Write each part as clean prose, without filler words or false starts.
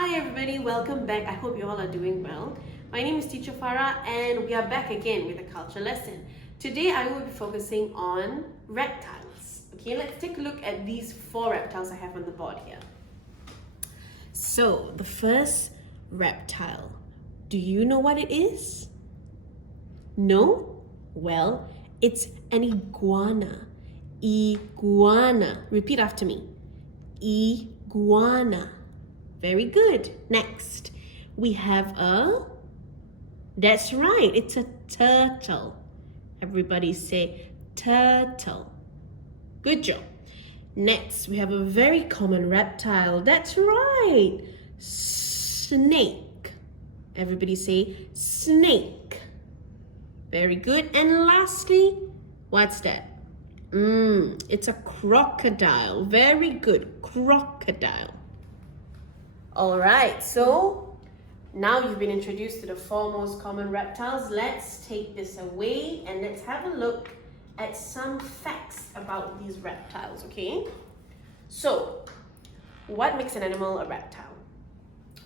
Hi everybody, welcome back. I hope you all are doing well. My name is Teacher Farah and we are back again with a culture lesson. Today I will be focusing on reptiles. Okay, let's take a look at these 4 reptiles I have on the board here. So, the first reptile. Do you know what it is? No? Well, it's an iguana. Iguana. Repeat after me. Iguana. Very good. Next, we have that's right, it's a turtle. Everybody say turtle. Good job. Next, we have a very common reptile. That's right, snake. Everybody say snake. Very good. And lastly, what's that? It's a crocodile. Very good, crocodile. Alright, so now you've been introduced to the 4 most common reptiles. Let's take this away and let's have a look at some facts about these reptiles, okay? So, what makes an animal a reptile?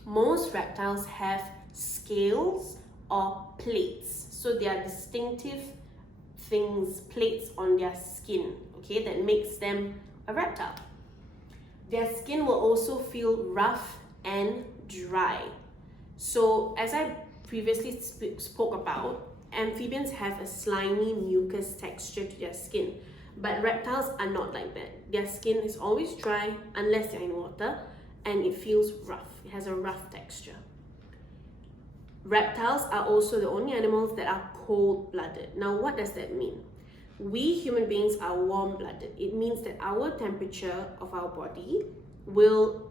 Most reptiles have scales or plates. So they are distinctive things, plates on their skin, okay, that makes them a reptile. Their skin will also feel rough and dry. So as I previously spoke about, amphibians have a slimy mucus texture to their skin, but reptiles are not like that. Their skin is always dry unless they're in water, and it feels rough. It has a rough texture. Reptiles are also the only animals that are cold-blooded. Now what does that mean? We human beings are warm-blooded. It means that our temperature of our body will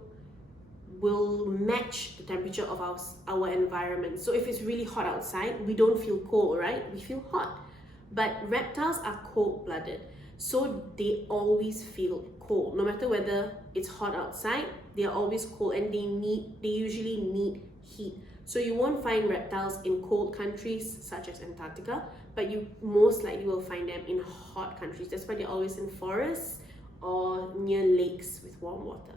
match the temperature of our environment. So if it's really hot outside, we don't feel cold, right? We feel hot. But reptiles are cold-blooded, so they always feel cold. No matter whether it's hot outside, they are always cold, and they usually need heat. So you won't find reptiles in cold countries such as Antarctica, but you most likely will find them in hot countries. That's why they're always in forests or near lakes with warm water.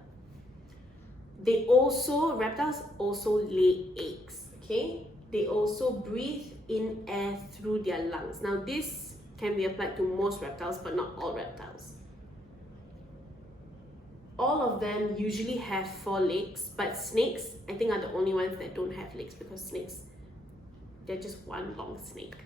Reptiles also lay eggs, okay? They also breathe in air through their lungs. Now this can be applied to most reptiles, but not all reptiles. All of them usually have 4 legs, but snakes, I think, are the only ones that don't have legs, because snakes, they're just one long snake.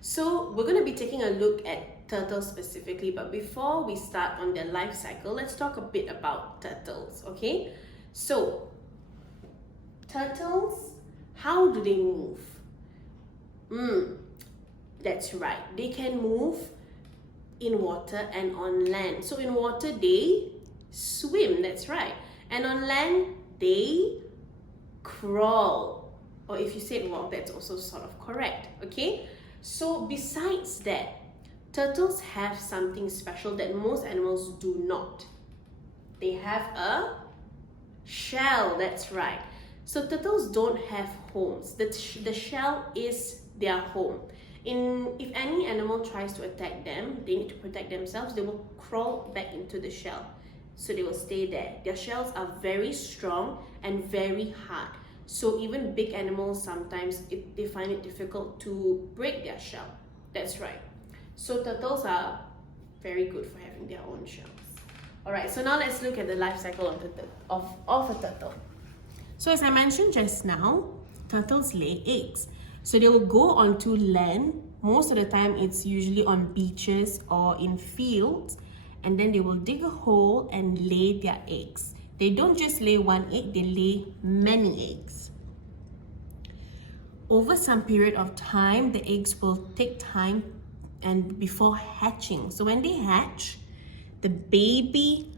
So we're going to be taking a look at turtles specifically, but before we start on their life cycle, let's talk a bit about turtles, okay? So, turtles, how do they move? That's right, they can move in water and on land. So in water, they swim, that's right. And on land, they crawl. Or if you said walk, that's also sort of correct, okay? So besides that, turtles have something special that most animals do not. They have a shell, that's right. So turtles don't have homes. The shell is their home. If any animal tries to attack them, they need to protect themselves, they will crawl back into the shell. So they will stay there. Their shells are very strong and very hard. So even big animals, sometimes they find it difficult to break their shell. That's right. So turtles are very good for having their own shells. Alright, so now let's look at the life cycle of a turtle. So as I mentioned just now, turtles lay eggs. So they will go onto land. Most of the time it's usually on beaches or in fields, and then they will dig a hole and lay their eggs. They don't just lay one egg, they lay many eggs. Over some period of time, the eggs will take time and before hatching. So when they hatch, the baby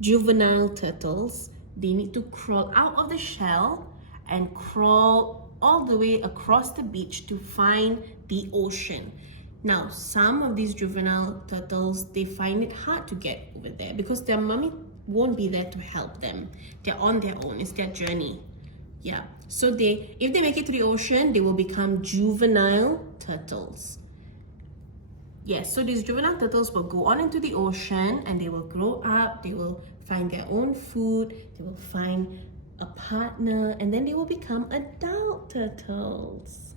juvenile turtles, they need to crawl out of the shell and crawl all the way across the beach to find the ocean. Now, some of these juvenile turtles, they find it hard to get over there because their mommy won't be there to help them. They're on their own, it's their journey. Yeah, so if they make it to the ocean, they will become juvenile turtles. Yes, so these juvenile turtles will go on into the ocean and they will grow up, they will find their own food, they will find a partner, and then they will become adult turtles.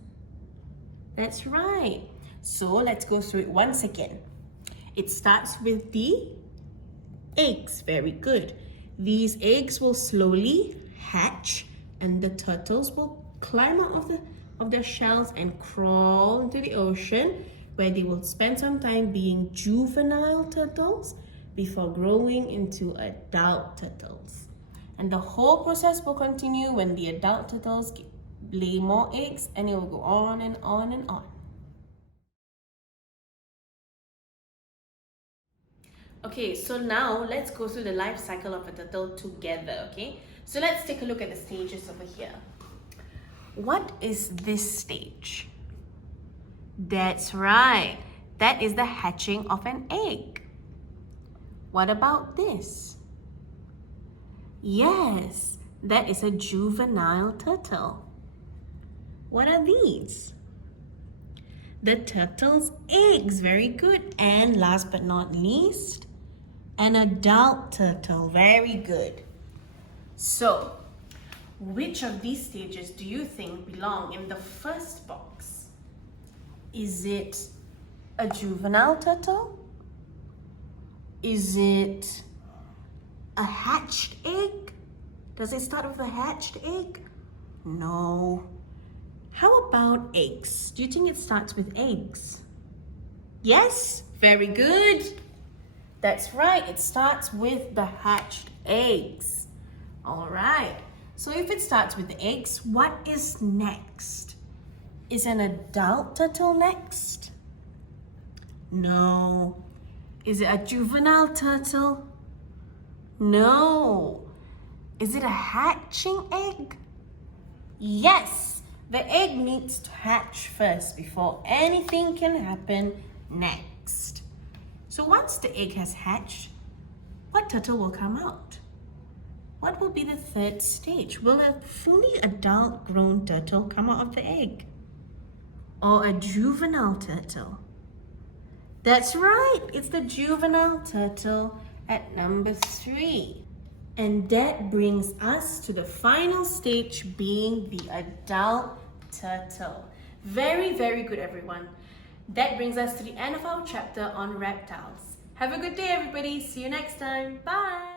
That's right. So let's go through it once again. It starts with the eggs. Very good. These eggs will slowly hatch and the turtles will climb out of their shells and crawl into the ocean, where they will spend some time being juvenile turtles before growing into adult turtles. And the whole process will continue when the adult turtles lay more eggs, and it will go on and on and on. Okay, so now let's go through the life cycle of a turtle together, okay? So let's take a look at the stages over here. What is this stage? That's right. That is the hatching of an egg. What about this? Yes, that is a juvenile turtle. What are these? The turtle's eggs. Very good. And last but not least, an adult turtle. Very good. So, which of these stages do you think belong in the first box? Is it a juvenile turtle? Is it a hatched egg? Does it start with a hatched egg? No. How about eggs? Do you think it starts with eggs? Yes, very good. That's right, it starts with the hatched eggs. All right, so if it starts with the eggs, what is next? Is an adult turtle next? No. Is it a juvenile turtle? No. Is it a hatching egg? Yes, the egg needs to hatch first before anything can happen next. So once the egg has hatched, what turtle will come out? What will be the third stage? Will a fully adult grown turtle come out of the egg? Or a juvenile turtle? That's right, it's the juvenile turtle at number 3. And that brings us to the final stage, being the adult turtle. Very, very good, everyone. That brings us to the end of our chapter on reptiles. Have a good day, everybody. See you next time. Bye.